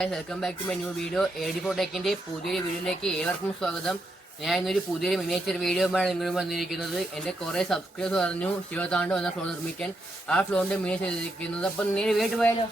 Welcome back to my new video. AD4 ടെക്കിന്റെ പുതിയൊരു വീഡിയോയിലേക്ക് ഏവർക്കും സ്വാഗതം. ഞാൻ ഇന്നൊരു പുതിയൊരു മിനിയേച്ചർ വീഡിയോയുമാണ് നിങ്ങൾ വന്നിരിക്കുന്നത്. എൻ്റെ കുറേ സബ്സ്ക്രൈബേഴ്സ് പറഞ്ഞു ശിവതാണ്ടോ എന്ന ഫ്ലോ നിർമ്മിക്കാൻ. ആ ഫ്ലോറിൻ്റെ മിനിയേച്ചർ ചെയ്തിരിക്കുന്നത്. അപ്പം നേരെ വീട്ടിൽ പോയാലോ.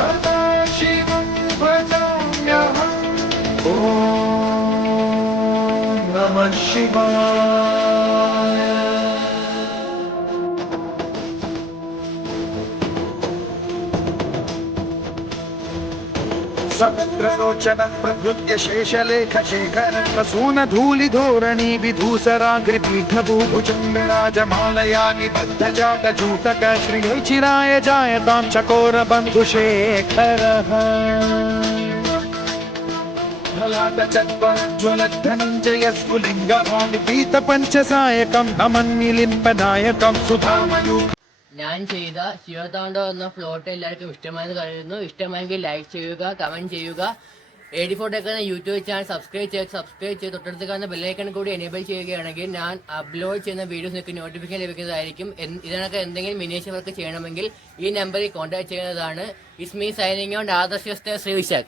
सदाशिवं भजाम्यहम् ॐ नमः शिवाय समुद्रलोचनं प्रभृत्य शेषलेखशेखरं प्रसूनधूलिधोरणी विधूसराग्रिपीठभूभुजङ्गराजमालया निबद्धजाटजूटक श्रीचिराय जायतां चकोरबन्धुशेखरः ज्वलद्धनञ्जयस्फुलिङ्गभानि पीतपञ्चसायकं नमन्मिलिम्पनायकं सुधामनु. ഞാൻ ചെയ്ത ശിവതാണ്ടോ എന്ന ഫ്ലോട്ട് എല്ലാവർക്കും ഇഷ്ടമായെന്ന് കരുതുന്നു. ഇഷ്ടമായെങ്കിൽ ലൈക്ക് ചെയ്യുക, കമൻറ്റ് ചെയ്യുക. AD4 ടെക് എന്ന യൂട്യൂബ് ചാനൽ സബ്സ്ക്രൈബ് ചെയ്ത് തൊട്ടടുത്ത് കാണുന്ന ബെല്ലൈക്കൺ കൂടി എനേബിൾ ചെയ്യുകയാണെങ്കിൽ ഞാൻ അപ്ലോഡ് ചെയ്യുന്ന വീഡിയോസ് നിങ്ങൾക്ക് നോട്ടിഫിക്കേഷൻ ലഭിക്കുന്നതായിരിക്കും. ഇതിനൊക്കെ എന്തെങ്കിലും മിനിയേച്ചർ വർക്ക് ചെയ്യണമെങ്കിൽ ഈ നമ്പറിൽ കോൺടാക്ട് ചെയ്യുന്നതാണ്. It's me signing on Adarsh ശ്രീവിശാഖ്.